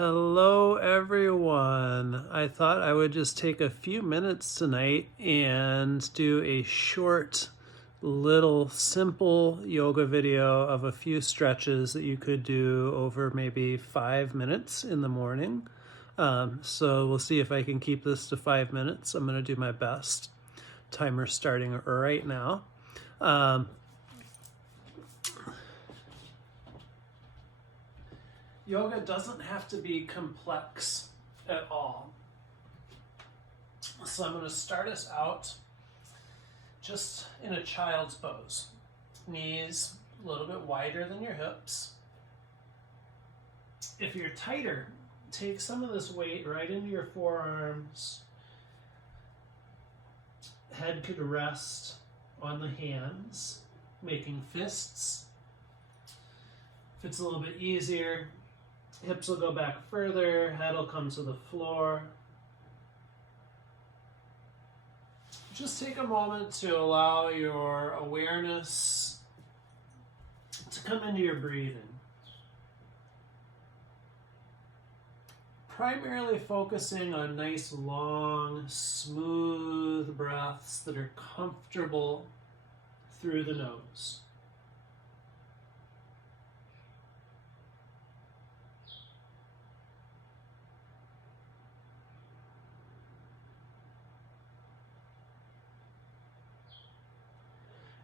Hello, everyone. I thought I would just take a few minutes tonight and do a short, little, simple yoga video of a few stretches that you could do over maybe 5 minutes in the morning. So we'll see if I can keep this to 5 minutes. I'm going to do my best. Timer starting right now. Yoga doesn't have to be complex at all. So I'm going to start us out just in a child's pose. Knees a little bit wider than your hips. If you're tighter, take some of this weight right into your forearms. Head could rest on the hands, making fists. If it's a little bit easier, hips will go back further, head will come to the floor. Just take a moment to allow your awareness to come into your breathing. Primarily focusing on nice, long, smooth breaths that are comfortable through the nose.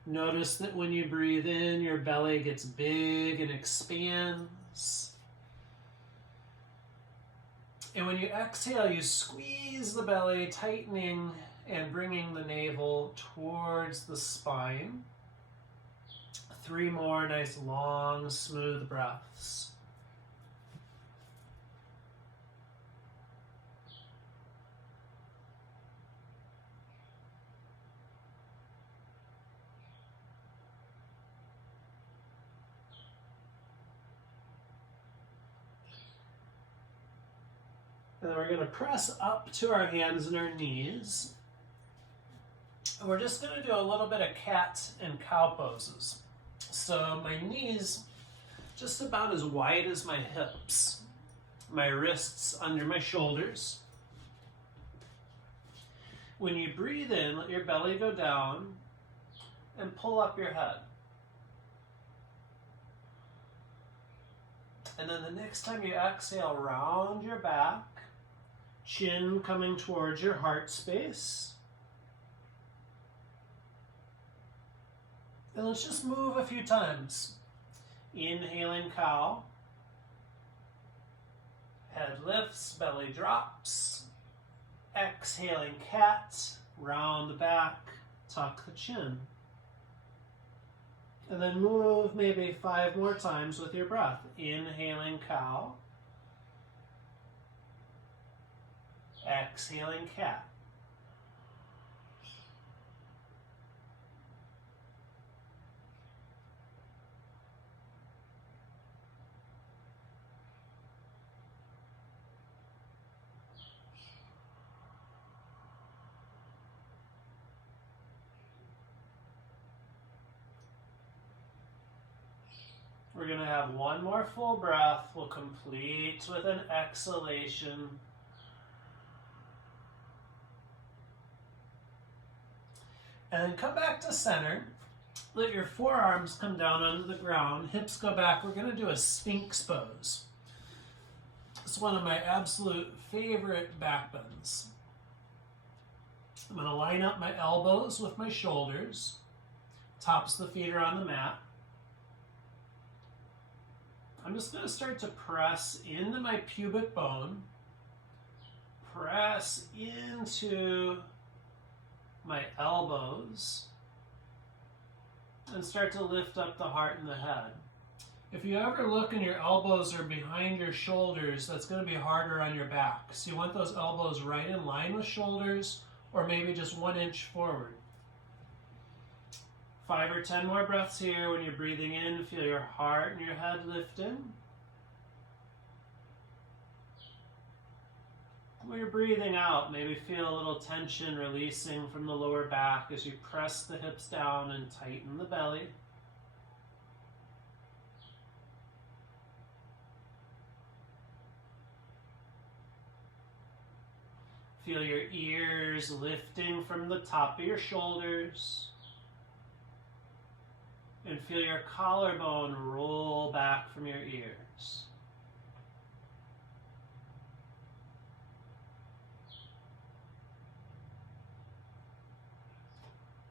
Notice that when you breathe in, your belly gets big and expands. And when you exhale, you squeeze the belly, tightening and bringing the navel towards the spine. 3 more nice, long, smooth breaths. And then we're going to press up to our hands and our knees. And we're just going to do a little bit of cat and cow poses. So my knees just about as wide as my hips. My wrists under my shoulders. When you breathe in, let your belly go down and pull up your head. And then the next time you exhale, round your back. Chin coming towards your heart space. And let's just move a few times. Inhaling cow. Head lifts, belly drops. Exhaling cat, round the back, tuck the chin. And then move maybe 5 more times with your breath. Inhaling cow. Exhaling cat. We're going to have 1 more full breath. We'll complete with an exhalation. And then come back to center. Let your forearms come down onto the ground. Hips go back. We're going to do a Sphinx pose. It's one of my absolute favorite back bends. I'm going to line up my elbows with my shoulders. Tops of the feet are on the mat. I'm just going to start to press into my pubic bone. Press into my elbows and start to lift up the heart and the head. If you ever look and your elbows are behind your shoulders, that's going to be harder on your back. So you want those elbows right in line with shoulders or maybe just 1 inch forward. 5 or 10 more breaths here. When you're breathing in, feel your heart and your head lifting. When you're breathing out, maybe feel a little tension releasing from the lower back as you press the hips down and tighten the belly. Feel your ears lifting from the top of your shoulders. And feel your collarbone roll back from your ears.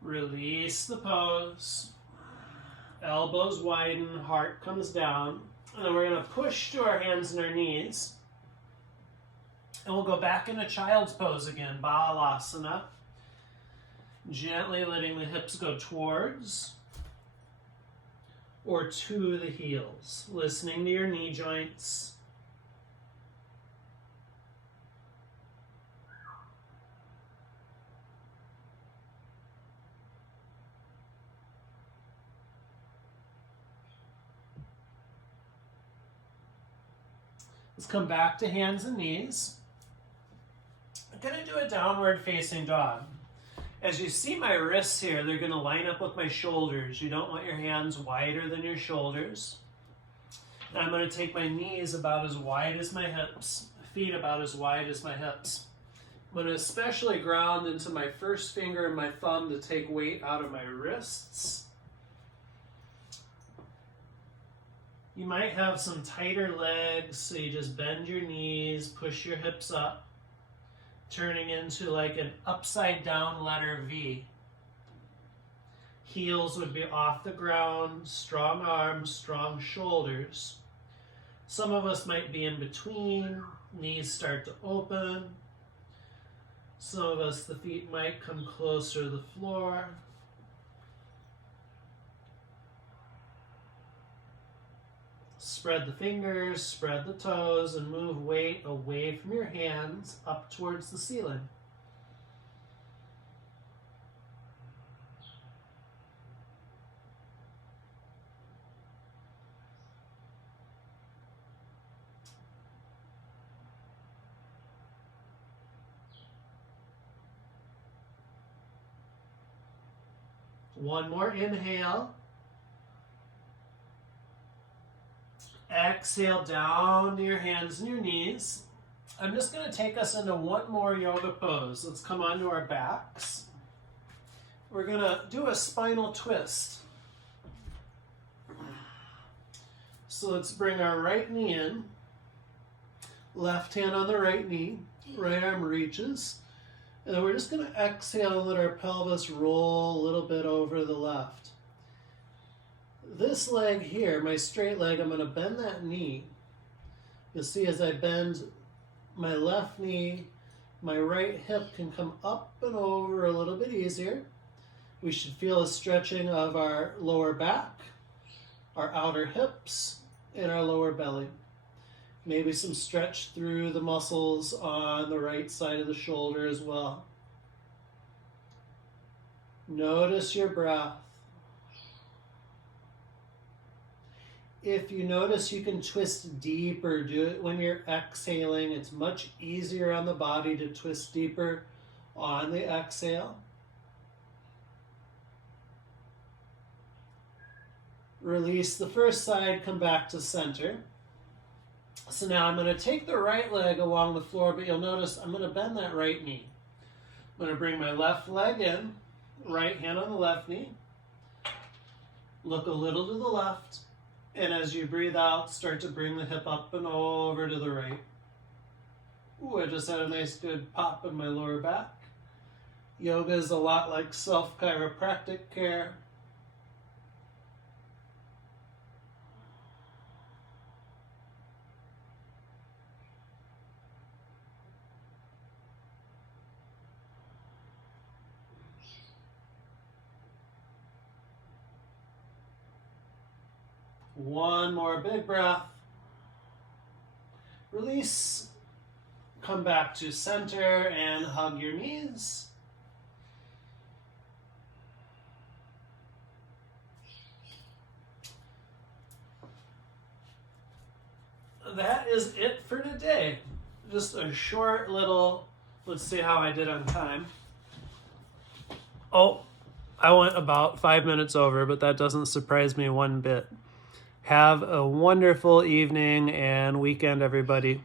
Release the pose. Elbows widen, heart comes down. And then we're going to push to our hands and our knees. And we'll go back into child's pose again, Balasana. Gently letting the hips go towards or to the heels. Listening to your knee joints. Let's come back to hands and knees. I'm going to do a downward facing dog. As you see my wrists here, they're going to line up with my shoulders. You don't want your hands wider than your shoulders. And I'm going to take my knees about as wide as my hips, feet about as wide as my hips. I'm going to especially ground into my first finger and my thumb to take weight out of my wrists. You might have some tighter legs, so you just bend your knees, push your hips up, turning into like an upside down letter V. Heels would be off the ground, strong arms, strong shoulders. Some of us might be in between, knees start to open. Some of us, the feet might come closer to the floor. Spread the fingers, spread the toes, and move weight away from your hands up towards the ceiling. One more inhale. Exhale down to your hands and your knees. I'm just going to take us into one more yoga pose. Let's come onto our backs. We're going to do a spinal twist. So let's bring our right knee in. Left hand on the right knee. Right arm reaches. And then we're just going to exhale and let our pelvis roll a little bit over the left. This leg here, my straight leg, I'm going to bend that knee. You'll see as I bend my left knee, my right hip can come up and over a little bit easier. We should feel a stretching of our lower back, our outer hips, and our lower belly. Maybe some stretch through the muscles on the right side of the shoulder as well. Notice your breath. If you notice you can twist deeper, do it when you're exhaling. It's much easier on the body to twist deeper on the exhale. Release the first side, come back to center. So now I'm going to take the right leg along the floor, but you'll notice I'm going to bend that right knee. I'm going to bring my left leg in, right hand on the left knee. Look a little to the left. And as you breathe out, start to bring the hip up and over to the right. Ooh, I just had a nice good pop in my lower back. Yoga is a lot like self-chiropractic care. One more big breath. Release. Come back to center and hug your knees. That is it for today. Just a short little, let's see how I did on time. Oh, I went about 5 minutes over, but that doesn't surprise me one bit. Have a wonderful evening and weekend, everybody.